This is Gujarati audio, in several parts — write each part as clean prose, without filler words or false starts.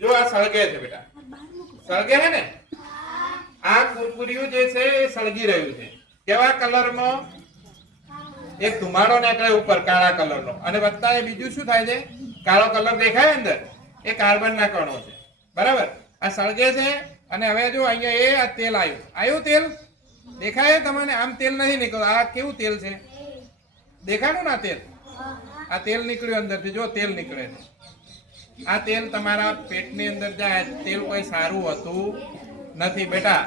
જો આ સળગે છે બેટા, સળગે છે ને, આ કુરકુરિયું જે છે એ સળગી રહ્યું છે. કેવા કલરમાં? એક ધુમાડો નીકળે ઉપર કાળા કલરનો, અને વત્તા એ બીજું શું થાય છે? કાળો કલર દેખાય અંદર, એ કાર્બનના કણો છે. બરાબર? આ સળગે છે. અને હવે જો અહીંયા એ આ તેલ આવ્યું તેલ દેખાય તમને? આમ તેલ નહીં નીકળ્યું. આ કેવું તેલ છે? દેખાડું ને? આ તેલ, આ તેલ નીકળ્યું અંદરથી. જો તેલ નીકળે છે. આ તેલ તમારા પેટની અંદર જાય. તેલ કોઈ સારું હોતું નથી બેટા.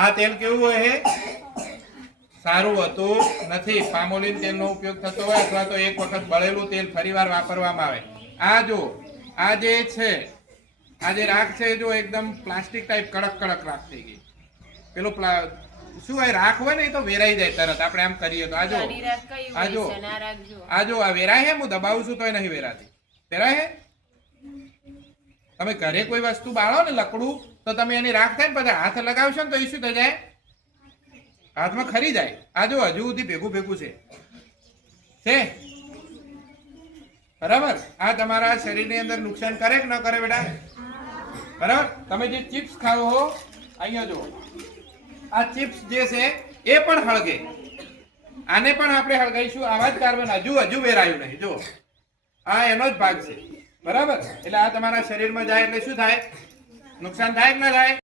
આ તેલ કેવું હોય છે? સારું હોતું નથી. પામોલીન તેલનો ઉપયોગ થતો હોય, અથવા તો એક વખત બળેલું તેલ ફરીવાર વાપરવામાં આવે. આ જો આ જે છે, આ જે રાખ છે, જો એકદમ પ્લાસ્ટિક ટાઈપ કડક કડક રાખ થઈ ગઈ. પેલું શું હોય? રાખ હોય ને, એ તો વેરાઈ જાય તરત. આપણે આમ કરીએ તો આ જો આ વેરાય હે. હું દબાવું છું તોય નહીં વેરાતી. વેરાય હે? તમે ઘરે કોઈ વસ્તુ બાળો ને, લકડું, તો તમે એની રાખ થાય ને પછી હાથ લગાવશો ને તો એ શું થઈ જાય? હાથમાં ખરી જાય. આ જો હજુ સુધી ભેગું ભેગું છે. બરાબર? આ તમારા શરીરની અંદર નુકસાન કરે કે ન કરે બેટા? બરાબર? તમે જે ચિપ્સ ખાઓ હો, અહીંયા જો આ ચિપ્સ જે છે એ પણ હળગે. આને પણ આપણે હળગાઈશું. આવા જ કાર્બન હજુ વેરાયું નહીં. જો આ એનો જ ભાગ છે. બરાબર? એટલે આ તમારા શરીરમાં જાય એટલે શું થાય? નુકસાન થાય કે ના થાય?